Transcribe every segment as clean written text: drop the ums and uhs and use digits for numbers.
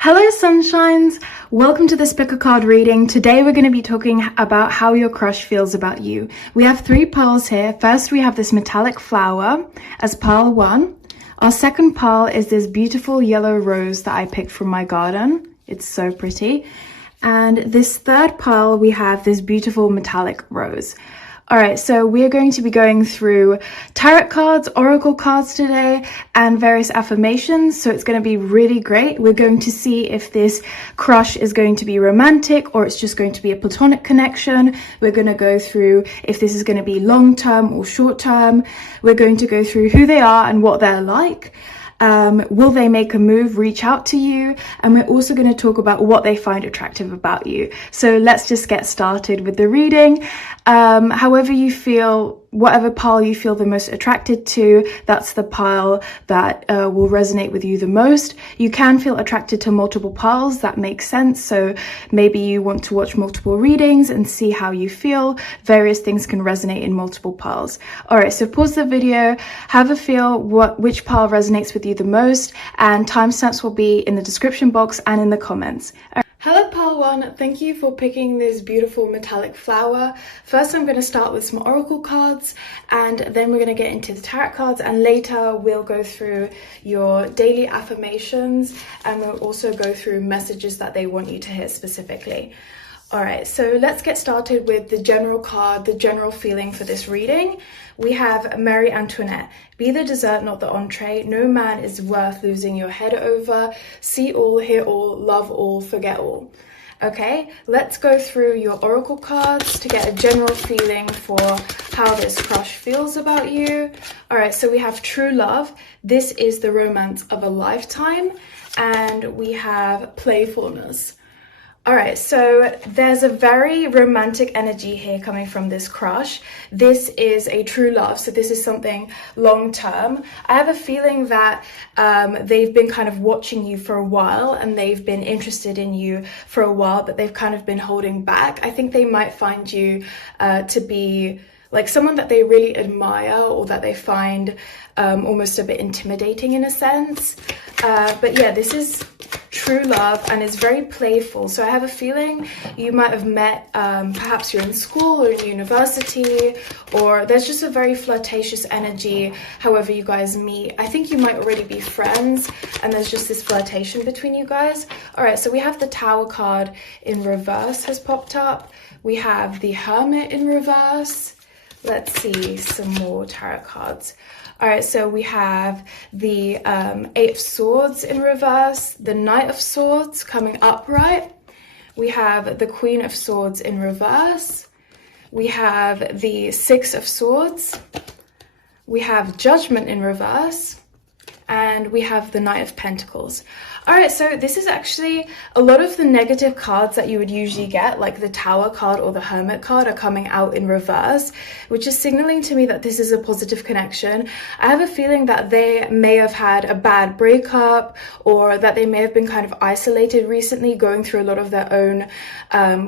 Hello sunshines! Welcome to this pick a card reading. Today we're going to be talking about how your crush feels about you. We have three piles here. First we have this metallic flower as pile 1. Our second pile is this beautiful yellow rose that I picked from my garden. It's so pretty. And this third pile we have this beautiful metallic rose. Alright, so we're going to be going through tarot cards, oracle cards today, and various affirmations, so it's going to be really great. We're going to see if this crush is going to be romantic or it's just going to be a platonic connection. We're going to go through if this is going to be long-term or short-term. We're going to go through who they are and what they're like. Will they make a move, reach out to you? And we're also going to talk about what they find attractive about you. So let's just get started with the reading. However you feel, whatever pile you feel the most attracted to, that's the pile that will resonate with you the most. You can feel attracted to multiple piles, that makes sense. So maybe you want to watch multiple readings and see how you feel. Various things can resonate in multiple piles. Alright, so pause the video, have a feel which pile resonates with you the most, and timestamps will be in the description box and in the comments. Hello pile 1, thank you for picking this beautiful metallic flower. First I'm going to start with some oracle cards, and then we're going to get into the tarot cards, and later we'll go through your daily affirmations, and we'll also go through messages that they want you to hear specifically. Alright, so let's get started with the general card, the general feeling for this reading. We have Marie Antoinette. Be the dessert, not the entree. No man is worth losing your head over. See all, hear all, love all, forget all. Okay, let's go through your oracle cards to get a general feeling for how this crush feels about you. Alright, so we have true love. This is the romance of a lifetime. And we have playfulness. Alright, so there's a very romantic energy here coming from this crush. This is a true love, so this is something long term. I have a feeling that they've been kind of watching you for a while, and they've been interested in you for a while, but they've kind of been holding back. I think they might find you to be like someone that they really admire, or that they find almost a bit intimidating in a sense. But yeah, this is true love and it's very playful. So I have a feeling you might have met, perhaps you're in school or in university, or there's just a very flirtatious energy however you guys meet. I think you might already be friends and there's just this flirtation between you guys. Alright, so we have the Tower card in reverse has popped up. We have the Hermit in reverse. Let's see some more tarot cards. Alright, so we have the Eight of Swords in reverse, the Knight of Swords coming upright. We have the Queen of Swords in reverse. We have the Six of Swords. We have Judgment in reverse. And we have the Knight of Pentacles. Alright, so this is actually a lot of the negative cards that you would usually get, like the Tower card or the Hermit card, are coming out in reverse, which is signaling to me that this is a positive connection. I have a feeling that they may have had a bad breakup, or that they may have been kind of isolated recently, going through a lot of their own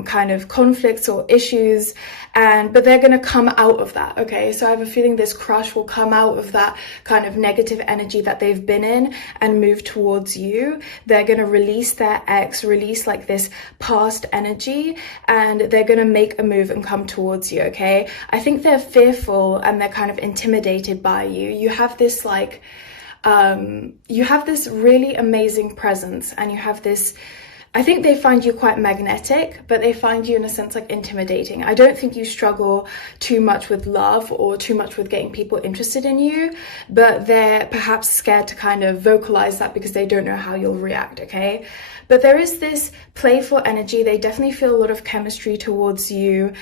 kind of conflicts or issues, but they're going to come out of that, okay? So I have a feeling this crush will come out of that kind of negative energy that they've been in and move towards you. They're going to release their ex, release like this past energy, and they're going to make a move and come towards you, okay? I think they're fearful and they're kind of intimidated by you. You have this like, you have this really amazing presence, and you have this, I think they find you quite magnetic, but they find you in a sense like intimidating. I don't think you struggle too much with love or too much with getting people interested in you, but they're perhaps scared to kind of vocalize that because they don't know how you'll react, okay? But there is this playful energy. They definitely feel a lot of chemistry towards you.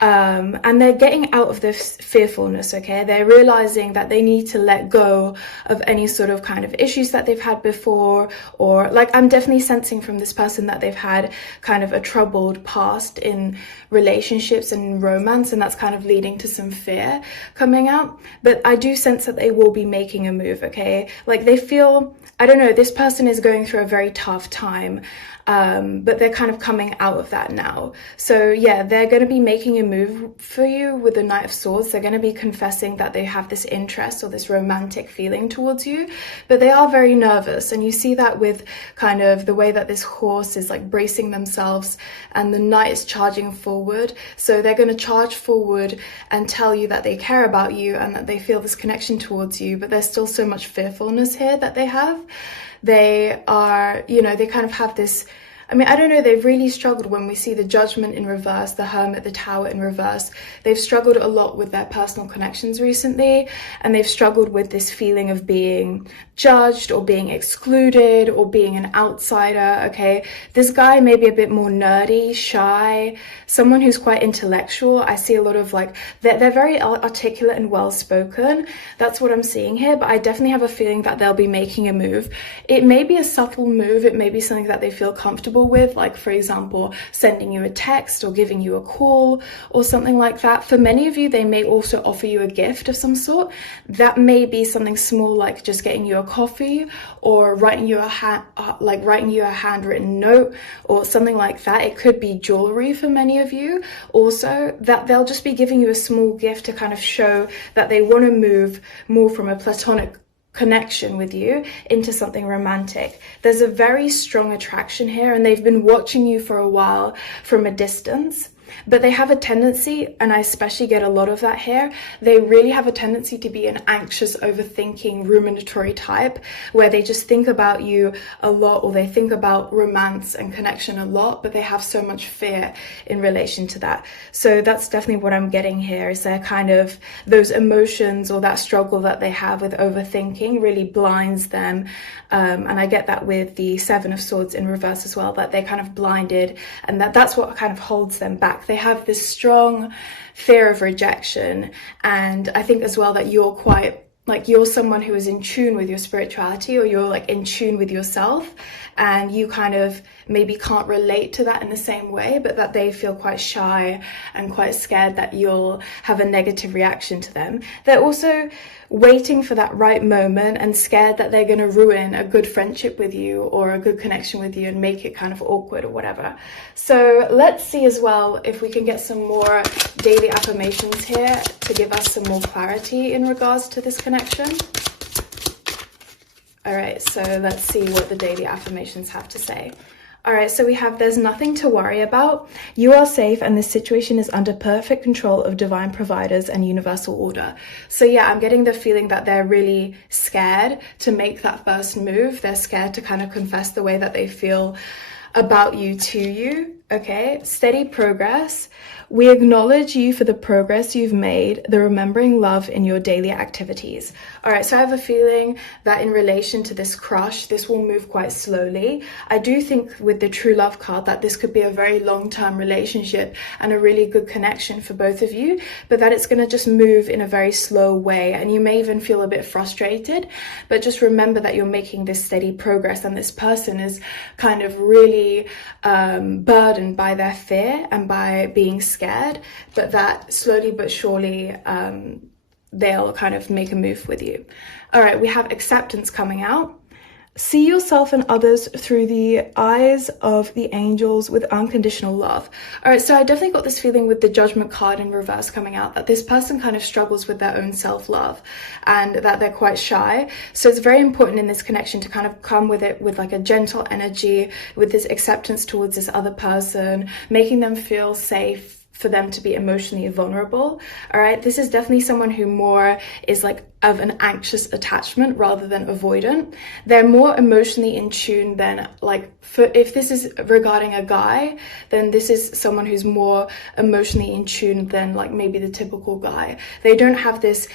And they're getting out of this fearfulness, okay? They're realizing that they need to let go of any sort of kind of issues that they've had before, or like I'm definitely sensing from this person person that they've had kind of a troubled past in relationships and romance, and that's kind of leading to some fear coming out. But I do sense that they will be making a move, okay? Like they feel, I don't know, this person is going through a very tough time. But they're kind of coming out of that now. So yeah, they're going to be making a move for you with the Knight of Swords. They're going to be confessing that they have this interest or this romantic feeling towards you, but they are very nervous. And you see that with kind of the way that this horse is like bracing themselves and the knight is charging forward. So they're going to charge forward and tell you that they care about you and that they feel this connection towards you, but there's still so much fearfulness here that they have. They are, you know, they kind of have this, I mean, I don't know, they've really struggled when we see the Judgment in reverse, the Hermit, the Tower in reverse. They've struggled a lot with their personal connections recently, and they've struggled with this feeling of being judged or being excluded or being an outsider, okay? This guy may be a bit more nerdy, shy, someone who's quite intellectual. I see a lot of like, they're very articulate and well-spoken. That's what I'm seeing here, but I definitely have a feeling that they'll be making a move. It may be a subtle move. It may be something that they feel comfortable with, like for example, sending you a text or giving you a call or something like that. For many of you, they may also offer you a gift of some sort. That may be something small, like just getting you a coffee or writing you a handwritten note or something like that. It could be jewelry for many of you. Also, that they'll just be giving you a small gift to kind of show that they want to move more from a platonic connection with you into something romantic. There's a very strong attraction here, and they've been watching you for a while from a distance. But they have a tendency, and I especially get a lot of that here, they really have a tendency to be an anxious, overthinking, ruminatory type, where they just think about you a lot, or they think about romance and connection a lot, but they have so much fear in relation to that. So that's definitely what I'm getting here, is they're kind of, those emotions or that struggle that they have with overthinking really blinds them. And I get that with the Seven of Swords in reverse as well, that they're kind of blinded, and that's what kind of holds them back. They have this strong fear of rejection. And I think as well that you're quite, like, you're someone who is in tune with your spirituality, or you're like in tune with yourself, and you kind of maybe can't relate to that in the same way, but that they feel quite shy and quite scared that you'll have a negative reaction to them. They're also waiting for that right moment and scared that they're going to ruin a good friendship with you or a good connection with you and make it kind of awkward or whatever. So let's see as well if we can get some more daily affirmations here to give us some more clarity in regards to this connection. All right, so let's see what the daily affirmations have to say. All right, so we have, there's nothing to worry about. You are safe, and this situation is under perfect control of divine providers and universal order. So yeah, I'm getting the feeling that they're really scared to make that first move. They're scared to kind of confess the way that they feel about you to you. Okay, steady progress. We acknowledge you for the progress you've made, the remembering love in your daily activities. All right, so I have a feeling that in relation to this crush, this will move quite slowly. I do think with the True Love card that this could be a very long-term relationship and a really good connection for both of you, but that it's going to just move in a very slow way, and you may even feel a bit frustrated. But just remember that you're making this steady progress, and this person is kind of really burdened by their fear and by being scared, but that slowly but surely they'll kind of make a move with you. All right, we have acceptance coming out. See yourself and others through the eyes of the angels with unconditional love. All right, so I definitely got this feeling with the Judgment card in reverse coming out that this person kind of struggles with their own self-love and that they're quite shy. So it's very important in this connection to kind of come with it with like a gentle energy, with this acceptance towards this other person, making them feel safe, for them to be emotionally vulnerable. All right, this is definitely someone who more is like of an anxious attachment rather than avoidant. They're more emotionally in tune than like, if this is regarding a guy, then this is someone who's more emotionally in tune than like maybe the typical guy. They don't have this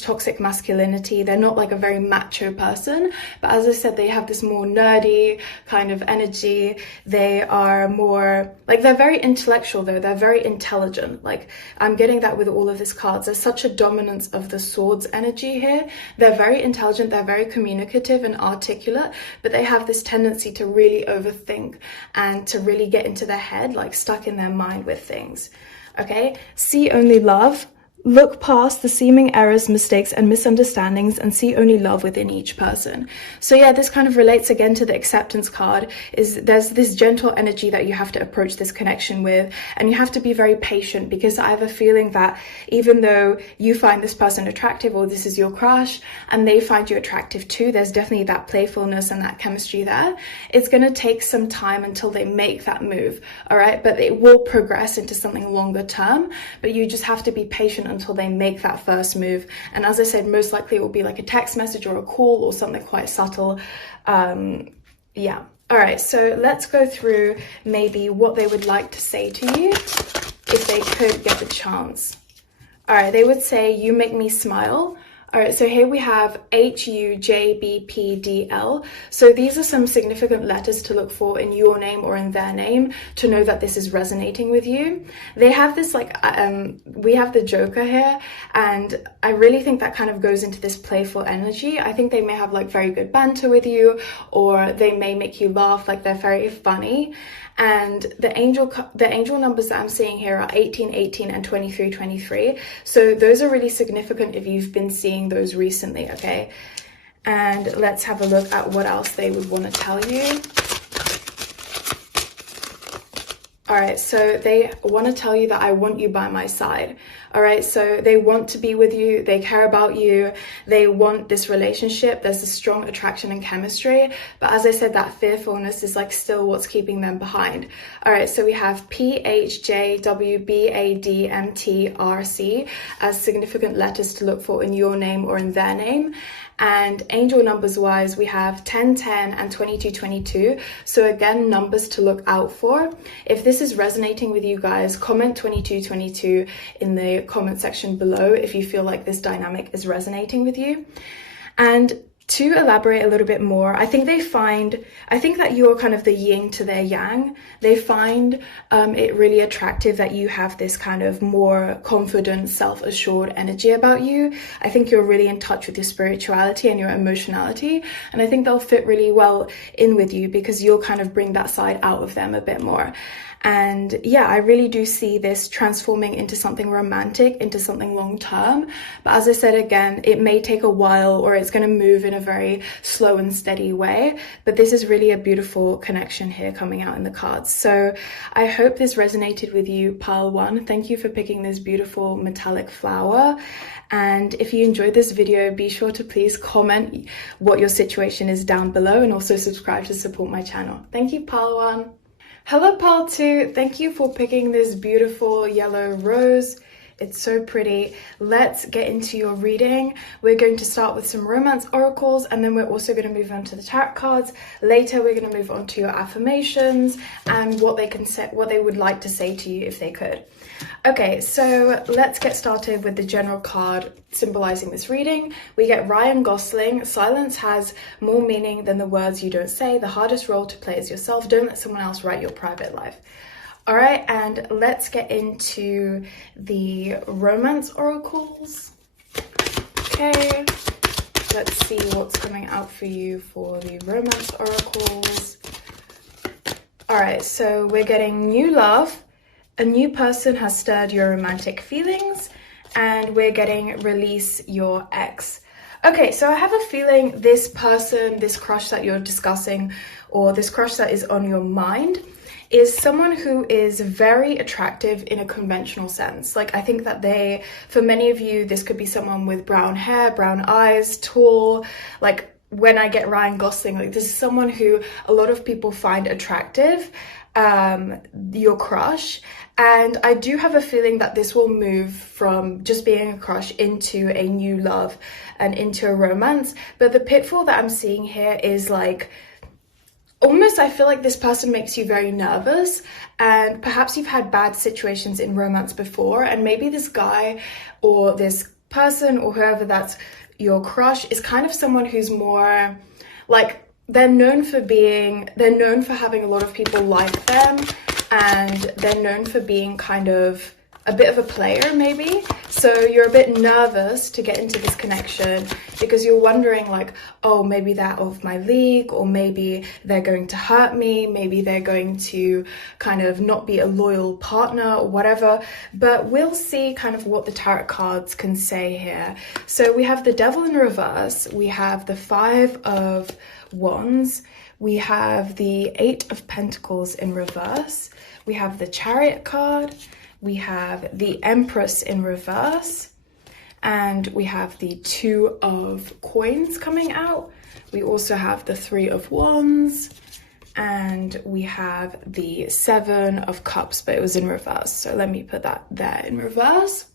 toxic masculinity. They're not like a very macho person, but as I said, they have this more nerdy kind of energy. They are more like, they're very intellectual though. They're very intelligent. Like, I'm getting that with all of these cards. There's such a dominance of the sword swords energy here. They're very intelligent, they're very communicative and articulate, but they have this tendency to really overthink and to really get into their head, like stuck in their mind with things. Okay, see only love. Look past the seeming errors, mistakes, and misunderstandings and see only love within each person. So yeah, this kind of relates again to the acceptance card. Is there's this gentle energy that you have to approach this connection with, and you have to be very patient, because I have a feeling that even though you find this person attractive, or this is your crush, and they find you attractive too, there's definitely that playfulness and that chemistry there. It's going to take some time until they make that move, all right? But it will progress into something longer term, but you just have to be patient until they make that first move. And as I said, most likely it will be like a text message or a call or something quite subtle. Yeah. All right, so let's go through maybe what they would like to say to you if they could get the chance. All right, they would say, you make me smile. All right, so here we have HUJBPDL. So these are some significant letters to look for in your name or in their name to know that this is resonating with you. They have this like, we have the Joker here, and I really think that kind of goes into this playful energy. I think they may have like very good banter with you, or they may make you laugh, like they're very funny. And the angel numbers that I'm seeing here are 18, 18, and 23, 23. So those are really significant if you've been seeing those recently, okay? And let's have a look at what else they would want to tell you. All right, so they want to tell you that I want you by my side. All right, so they want to be with you, they care about you, they want this relationship, there's a strong attraction and chemistry, but as I said, that fearfulness is like still what's keeping them behind. All right, so we have PHJWBADMTRC as significant letters to look for in your name or in their name. And angel numbers wise, we have 10, 10 and 22, 22. So again, numbers to look out for. If this is resonating with you guys, comment 22, 22 in the comment section below if you feel like this dynamic is resonating with you. And to elaborate a little bit more, I think that you're kind of the yin to their yang. They find it really attractive that you have this kind of more confident, self-assured energy about you. I think you're really in touch with your spirituality and your emotionality. And I think they'll fit really well in with you because you'll kind of bring that side out of them a bit more. And yeah, I really do see this transforming into something romantic, into something long term. But as I said, again, it may take a while, or it's going to move in a very slow and steady way. But this is really a beautiful connection here coming out in the cards. So I hope this resonated with you, Pile 1. Thank you for picking this beautiful metallic flower. And if you enjoyed this video, be sure to please comment what your situation is down below, and also subscribe to support my channel. Thank you, Pile 1. Hello, Pile 2. Thank you for picking this beautiful yellow rose. It's so pretty. Let's get into your reading. We're going to start with some romance oracles, and then we're also going to move on to the tarot cards. Later, we're going to move on to your affirmations and what they can say, what they would like to say to you if they could. Okay, so let's get started with the general card symbolizing this reading. We get Ryan Gosling. Silence has more meaning than the words you don't say. The hardest role to play is yourself. Don't let someone else write your private life. All right, and let's get into the romance oracles. Okay, let's see what's coming out for you for the romance oracles. All right, so we're getting new love. A new person has stirred your romantic feelings, and we're getting release your ex. Okay, so I have a feeling this person, this crush that you're discussing, or this crush that is on your mind, is someone who is very attractive in a conventional sense. Like, I think that for many of you, this could be someone with brown hair, brown eyes, tall. Like, when I get Ryan Gosling, like, this is someone who a lot of people find attractive, your crush. And I do have a feeling that this will move from just being a crush into a new love and into a romance. But the pitfall that I'm seeing here is like, almost I feel like this person makes you very nervous, and perhaps you've had bad situations in romance before, and maybe this guy or this person or whoever that's your crush is kind of someone who's more like, they're known for having a lot of people like them, and they're known for being kind of a bit of a player maybe. So you're a bit nervous to get into this connection because you're wondering like, oh, maybe they're out of my league, or maybe they're going to hurt me, maybe they're going to kind of not be a loyal partner or whatever. But we'll see kind of what the tarot cards can say here. So we have the Devil in reverse, we have the Five of Wands, we have the Eight of Pentacles in reverse, we have the Chariot card, we have the Empress in reverse, and we have the Two of Coins coming out. We also have the Three of Wands, and we have the Seven of Cups, but it was in reverse. So let me put that there in reverse.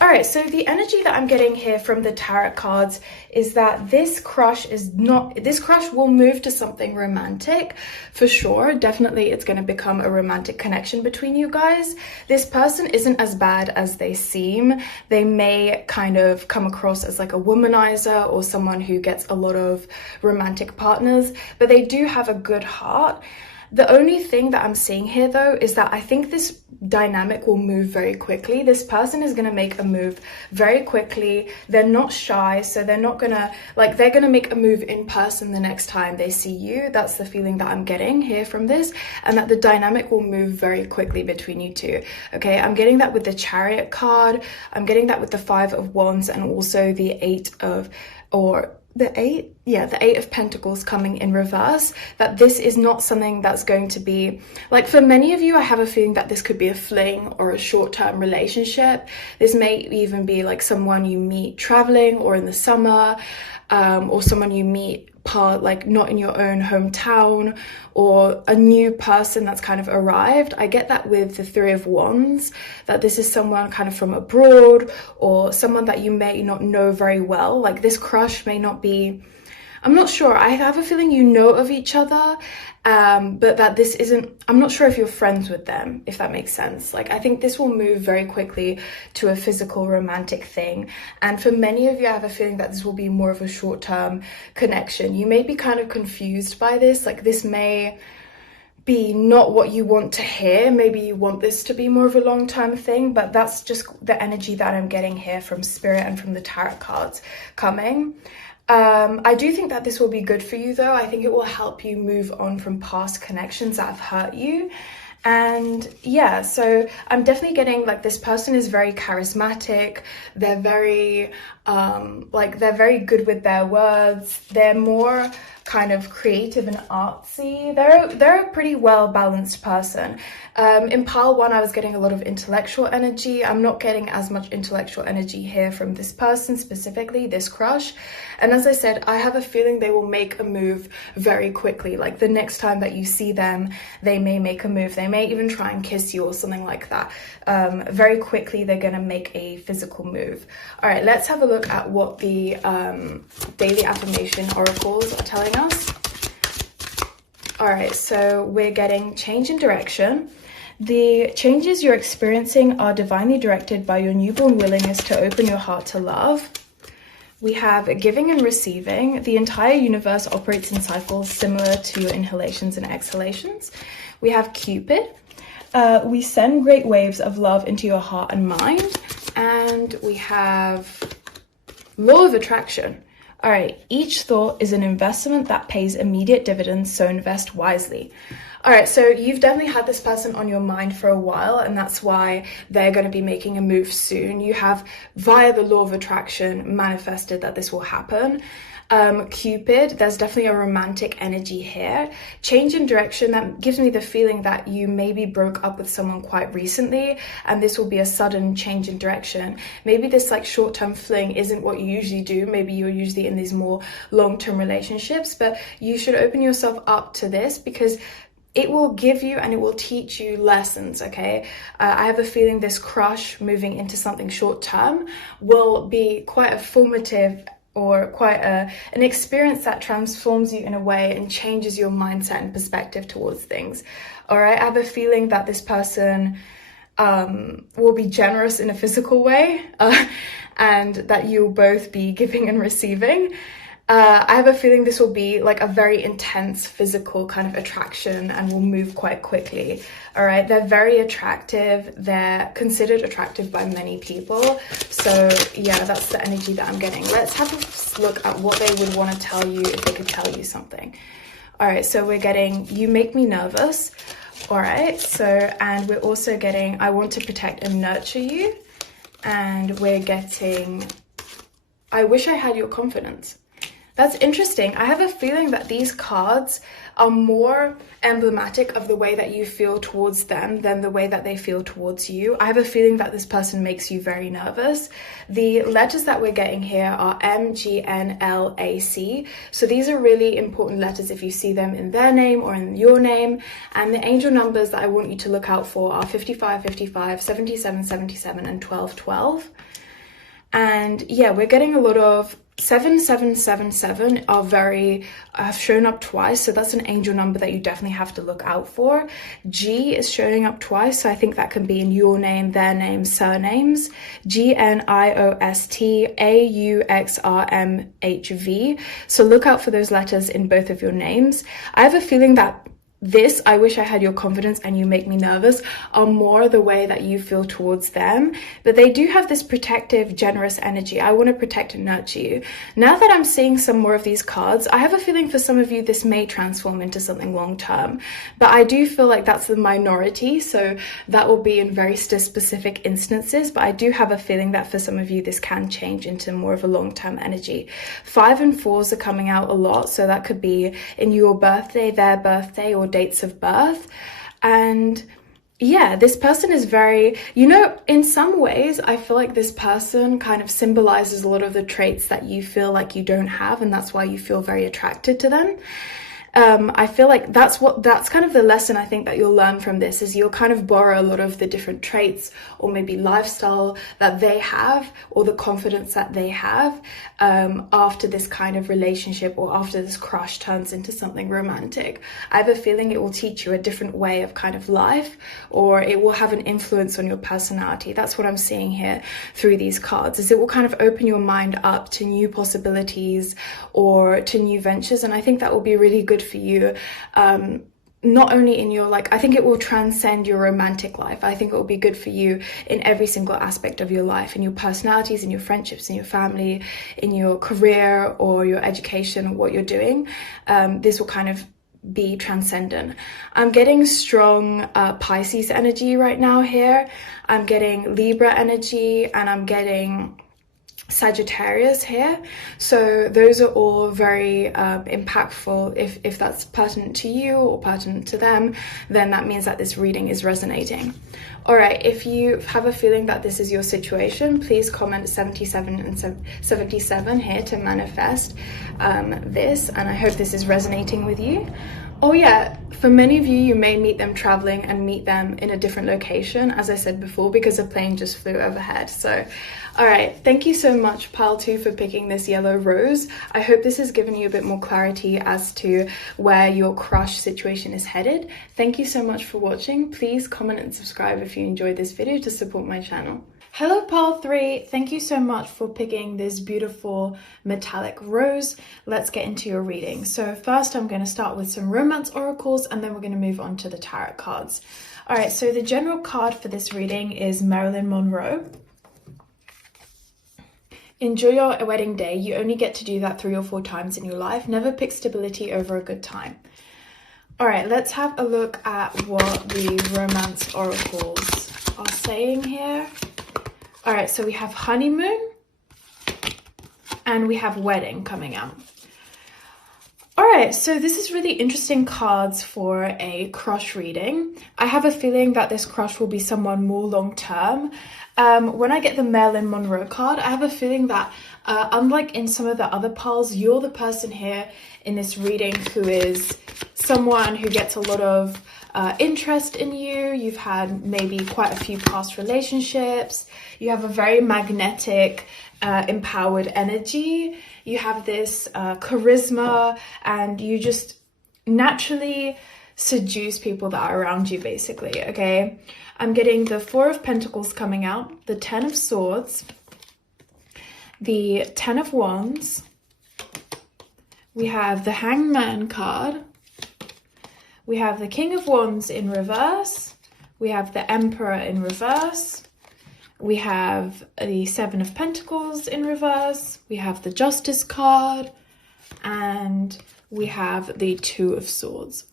All right, so the energy that I'm getting here from the tarot cards is that this crush will move to something romantic for sure. Definitely it's going to become a romantic connection between you guys. This person isn't as bad as they seem. They may kind of come across as like a womanizer or someone who gets a lot of romantic partners, but they do have a good heart. The only thing that I'm seeing here though is that I think this dynamic will move very quickly. This person is going to make a move very quickly. They're not shy, so they're not gonna they're gonna make a move in person the next time they see you. That's the feeling that I'm getting here from this, and that the dynamic will move very quickly between you two. Okay, I'm getting that with the Chariot card, I'm getting that with the Five of Wands, and also the the Eight of Pentacles coming in reverse, that this is not something that's going to be, like for many of you, I have a feeling that this could be a fling or a short-term relationship. This may even be like someone you meet traveling or in the summer, or someone you meet not in your own hometown, or a new person that's kind of arrived. I get that with the Three of Wands, that this is someone kind of from abroad, or someone that you may not know very well. Like this crush may not be, I'm not sure, I have a feeling you know of each other, but that this isn't, I'm not sure if you're friends with them, if that makes sense. Like I think this will move very quickly to a physical romantic thing. And for many of you, I have a feeling that this will be more of a short-term connection. You may be kind of confused by this, like this may be not what you want to hear. Maybe you want this to be more of a long-term thing, but that's just the energy that I'm getting here from Spirit and from the tarot cards coming. I do think that this will be good for you though. I think it will help you move on from past connections that have hurt you. And yeah, so I'm definitely getting like this person is very charismatic. They're very they're very good with their words. They're more kind of creative and artsy. They're a pretty well balanced person. In pile one, I was getting a lot of intellectual energy. I'm not getting as much intellectual energy here from this person specifically, this crush. And as I said, I have a feeling they will make a move very quickly. Like the next time that you see them, they may make a move. They may even try and kiss you or something like that. Very quickly, they're going to make a physical move. All right, let's have a look at what the daily affirmation oracles are telling us. All right, so we're getting change in direction. The changes you're experiencing are divinely directed by your newborn willingness to open your heart to love. We have giving and receiving. The entire universe operates in cycles similar to your inhalations and exhalations. We have Cupid. We send great waves of love into your heart and mind. And we have Law of Attraction. All right, each thought is an investment that pays immediate dividends, so invest wisely. All right, so you've definitely had this person on your mind for a while, and that's why they're going to be making a move soon. You have, via the Law of Attraction, manifested that this will happen. Cupid, there's definitely a romantic energy here. Change in direction, that gives me the feeling that you maybe broke up with someone quite recently, and this will be a sudden change in direction. Maybe this like short-term fling isn't what you usually do. Maybe you're usually in these more long-term relationships, but you should open yourself up to this because it will give you and it will teach you lessons, okay? I have a feeling this crush moving into something short-term will be quite a formative or quite an experience that transforms you in a way and changes your mindset and perspective towards things. All right, I have a feeling that this person will be generous in a physical way and that you'll both be giving and receiving. I have a feeling this will be like a very intense physical kind of attraction and will move quite quickly. All right, they're very attractive. They're considered attractive by many people. So yeah, that's the energy that I'm getting. Let's have a look at what they would want to tell you if they could tell you something. All right, so we're getting, you make me nervous. All right, so, and we're also getting, I want to protect and nurture you. And we're getting, I wish I had your confidence. That's interesting. I have a feeling that these cards are more emblematic of the way that you feel towards them than the way that they feel towards you. I have a feeling that this person makes you very nervous. The letters that we're getting here are M, G, N, L, A, C. So these are really important letters if you see them in their name or in your name. And the angel numbers that I want you to look out for are 55, 55, 77, 77, and 12, 12. And yeah, we're getting a lot of 7777 are very have shown up twice, so that's an angel number that you definitely have to look out for. G is showing up twice, so I think that can be in your name, their name, surnames. GNIOSTAUXRMHV. So look out for those letters in both of your names. I have a feeling that this, I wish I had your confidence and you make me nervous, are more the way that you feel towards them. But they do have this protective, generous energy. I want to protect and nurture you. Now that I'm seeing some more of these cards, I have a feeling for some of you this may transform into something long term. But I do feel like that's the minority, so that will be in very specific instances. But I do have a feeling that for some of you this can change into more of a long term energy. 5 and 4s are coming out a lot, so that could be in your birthday, their birthday, or dates of birth. And yeah, this person is very, you know, in some ways I feel like this person kind of symbolizes a lot of the traits that you feel like you don't have, and that's why you feel very attracted to them. I feel like that's kind of the lesson I think that you'll learn from this, is you'll kind of borrow a lot of the different traits or maybe lifestyle that they have, or the confidence that they have after this kind of relationship or after this crush turns into something romantic. I have a feeling it will teach you a different way of kind of life, or it will have an influence on your personality. That's what I'm seeing here through these cards, is it will kind of open your mind up to new possibilities or to new ventures. And I think that will be really good for you, not only in your, like, I think it will transcend your romantic life. I think it will be good for you in every single aspect of your life, in your personalities, in your friendships, in your family, in your career or your education or what you're doing. This will kind of be transcendent. I'm getting strong Pisces energy right now here. I'm getting Libra energy, and I'm getting Sagittarius here. So those are all very impactful. If that's pertinent to you or pertinent to them, then that means that this reading is resonating. All right, if you have a feeling that this is your situation, please comment 77 and 77 here to manifest this, and I hope this is resonating with you. Oh yeah, for many of you, you may meet them traveling and meet them in a different location, as I said before, because a plane just flew overhead. So, all right, thank you so much, Pile 2, for picking this yellow rose. I hope this has given you a bit more clarity as to where your crush situation is headed. Thank you so much for watching. Please comment and subscribe if you enjoyed this video to support my channel. Hello Pile 3, thank you so much for picking this beautiful metallic rose. Let's get into your reading. So first I'm going to start with some romance oracles, and then we're going to move on to the tarot cards. All right, so the general card for this reading is Marilyn Monroe. Enjoy your wedding day. You only get to do that 3 or 4 times in your life. Never pick stability over a good time. All right, let's have a look at what the romance oracles are saying here. All right, so we have honeymoon and we have wedding coming out. All right, so this is really interesting cards for a crush reading. I have a feeling that this crush will be someone more long-term. When I get the Marilyn Monroe card, I have a feeling that unlike in some of the other piles, you're the person here in this reading who is someone who gets a lot of interest in you. You've had maybe quite a few past relationships. You have a very magnetic, empowered energy. You have this charisma, and you just naturally seduce people that are around you, basically, okay? I'm getting the 4 of Pentacles coming out, the 10 of Swords, the 10 of Wands, We have the Hangman card. We have the King of Wands in reverse. We have the Emperor in reverse. We have the Seven of Pentacles in reverse. We have the Justice card. And we have the Two of Swords.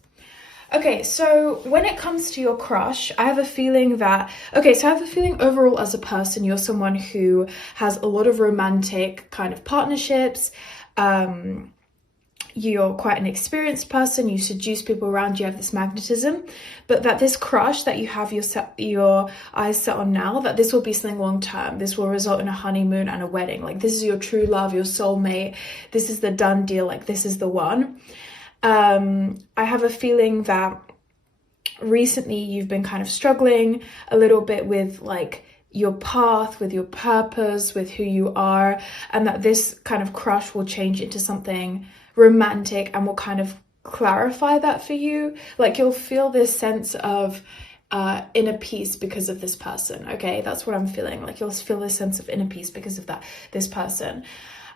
Okay, so when it comes to your crush, I have a feeling that, I have a feeling overall as a person, you're someone who has a lot of romantic kind of partnerships. You're quite an experienced person, you seduce people around you, have this magnetism, but that this crush that you have your eyes set on now, that this will be something long term. This will result in a honeymoon and a wedding. Like, this is your true love, your soulmate. This is the done deal. Like, this is the one. I have a feeling that recently you've been kind of struggling a little bit with like your path, with your purpose, with who you are, and that this kind of crush will change into something romantic and will kind of clarify that for you. Like, you'll feel this sense of inner peace because of this person. Okay, that's what I'm feeling. Like, you'll feel this sense of inner peace because of this person.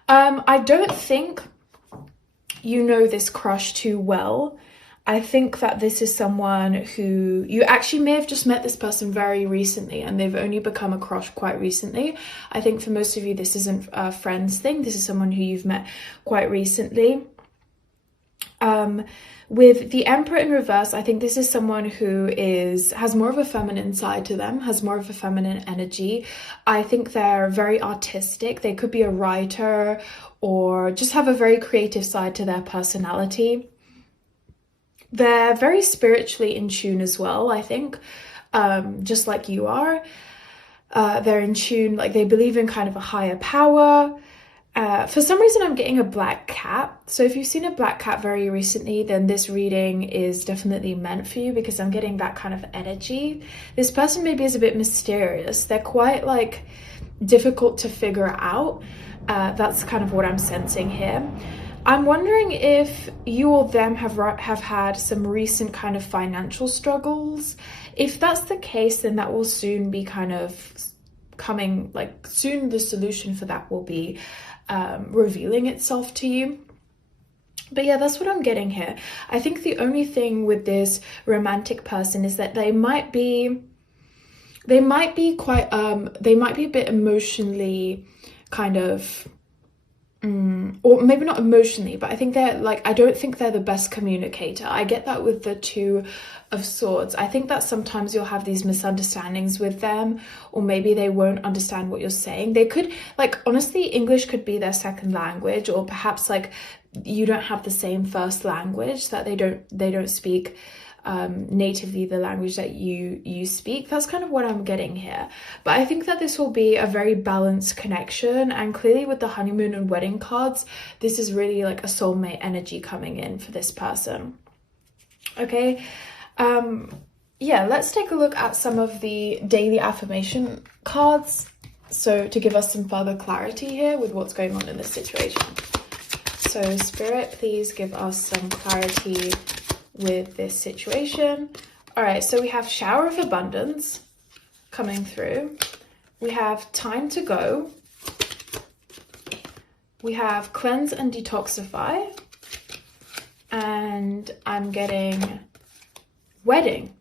I don't think you know this crush too well. I think that this is someone who you actually may have just met this person very recently and they've only become a crush quite recently. I think for most of you, this isn't a friends thing. This is someone who you've met quite recently. With the Emperor in reverse, I think this is someone who has more of a feminine side to them, has more of a feminine energy. I think they're very artistic. They could be a writer or just have a very creative side to their personality. They're very spiritually in tune as well, I think, just like you are. They're in tune, like they believe in kind of a higher power. For some reason, I'm getting a black cat. So if you've seen a black cat very recently, then this reading is definitely meant for you because I'm getting that kind of energy. This person maybe is a bit mysterious. They're quite like difficult to figure out. That's kind of what I'm sensing here. I'm wondering if you or them have had some recent kind of financial struggles. If that's the case, then that will soon be kind of coming, like soon the solution for that will be revealing itself to you. But yeah, that's what I'm getting here. I think the only thing with this romantic person is that they might be a bit emotionally kind of or maybe not emotionally, but I think I don't think they're the best communicator. I get that with the Two of Swords. I think that sometimes you'll have these misunderstandings with them, or maybe they won't understand what you're saying. They could, like, honestly, English could be their second language, or perhaps like you don't have the same first language, that they don't speak natively the language that you speak. That's kind of what I'm getting here. But I think that this will be a very balanced connection, and clearly with the honeymoon and wedding cards, this is really like a soulmate energy coming in for this person. Okay, yeah, let's take a look at some of the daily affirmation cards, so to give us some further clarity here with what's going on in this situation. So Spirit, please give us some clarity with this situation. All right, so we have Shower of Abundance coming through. We have Time to Go. We have Cleanse and Detoxify. And I'm getting Wedding.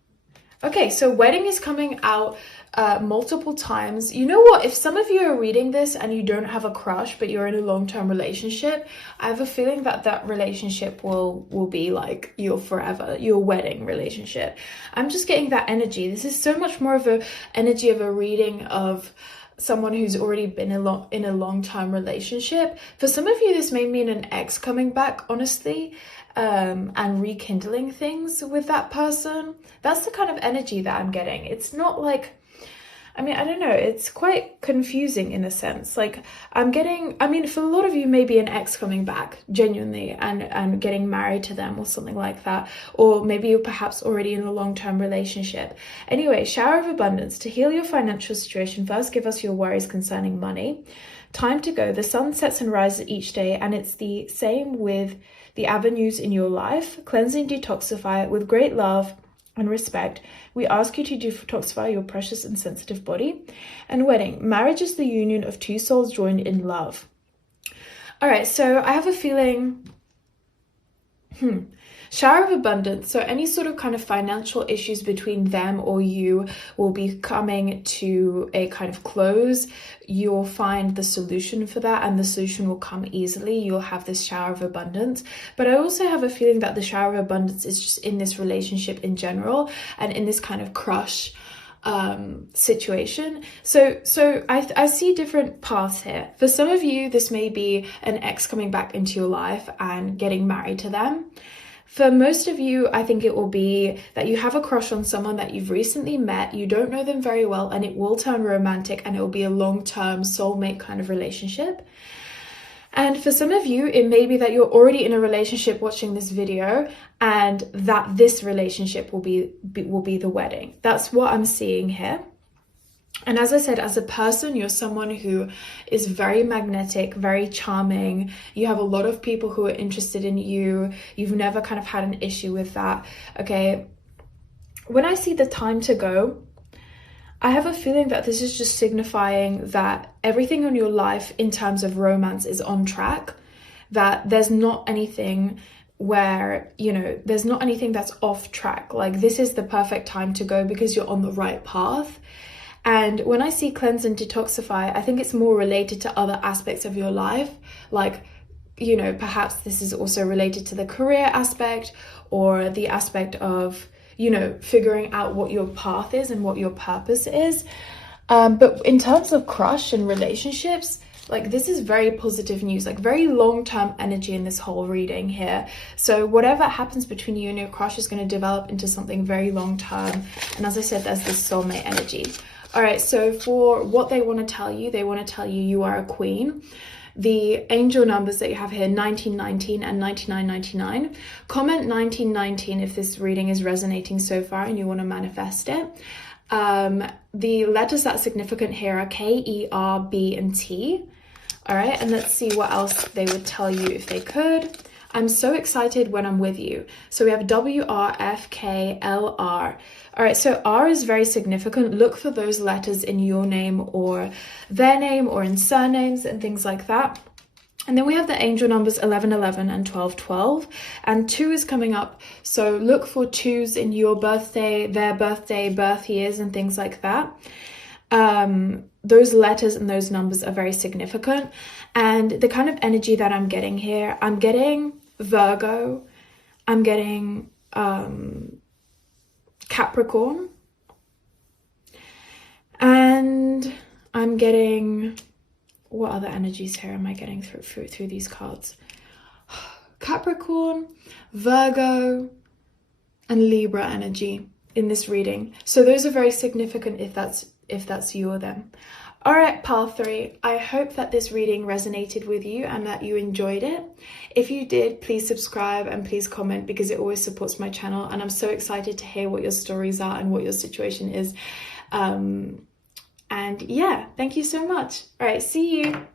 Okay, so Wedding is coming out multiple times. You know what? If some of you are reading this and you don't have a crush, but you're in a long-term relationship, I have a feeling that that relationship will be like your forever, your wedding relationship. I'm just getting that energy. This is so much more of a energy of a reading of someone who's already been in a long-term relationship. For some of you, this may mean an ex coming back, honestly, and rekindling things with that person. That's the kind of energy that I'm getting. It's not like, I mean, I don't know, it's quite confusing in a sense. Like, I'm getting, I mean, for a lot of you, maybe an ex coming back, genuinely, and getting married to them or something like that. Or maybe you're perhaps already in a long-term relationship. Anyway, Shower of Abundance. To heal your financial situation, first give us your worries concerning money. Time to Go. The sun sets and rises each day, and it's the same with the avenues in your life. Cleansing, detoxify with great love and respect. We ask you to detoxify your precious and sensitive body. And Wedding. Marriage is the union of two souls joined in love. All right, so I have a feeling Shower of abundance. So any sort of kind of financial issues between them or you will be coming to a kind of close. You'll find the solution for that, and the solution will come easily. You'll have this shower of abundance. But I also have a feeling that the shower of abundance is just in this relationship in general, and in this kind of crush situation. So I see different paths here. For some of you, this may be an ex coming back into your life and getting married to them. For most of you, I think it will be that you have a crush on someone that you've recently met, you don't know them very well, and it will turn romantic, and it will be a long-term soulmate kind of relationship. And for some of you, it may be that you're already in a relationship watching this video, and that this relationship will be the wedding. That's what I'm seeing here. And as I said, as a person, you're someone who is very magnetic, very charming. You have a lot of people who are interested in you. You've never kind of had an issue with that. Okay. When I see the time to go, I have a feeling that this is just signifying that everything in your life in terms of romance is on track, that there's not anything where, you know, there's not anything that's off track. Like, this is the perfect time to go because you're on the right path. And when I see cleanse and detoxify, I think it's more related to other aspects of your life. Like, you know, perhaps this is also related to the career aspect, or the aspect of, you know, figuring out what your path is and what your purpose is. But in terms of crush and relationships, like, this is very positive news, like very long-term energy in this whole reading here. So whatever happens between you and your crush is going to develop into something very long-term. And as I said, there's this soulmate energy. All right, so for what they want to tell you, you are a queen. The angel numbers that you have here, 1919 and 9999. Comment 1919 if this reading is resonating so far and you want to manifest it. The letters that are significant here are K, E, R, B, and T. All right, and let's see what else they would tell you if they could. I'm so excited when I'm with you. So we have W, R, F, K, L, R. All right, so R is very significant. Look for those letters in your name or their name or in surnames and things like that. And then we have the angel numbers 1111 and 1212, and 2 is coming up. So look for 2s in your birthday, their birthday, birth years, and things like that. Those letters and those numbers are very significant. And the kind of energy that I'm getting here, I'm getting Virgo, I'm getting Capricorn, and I'm getting, what other energies here am I getting through these cards? Capricorn, Virgo, and Libra energy in this reading. So those are very significant if that's you or them. All right, pile 3, I hope that this reading resonated with you and that you enjoyed it. If you did, please subscribe and please comment, because it always supports my channel, and I'm so excited to hear what your stories are and what your situation is. And yeah, thank you so much. All right, see you.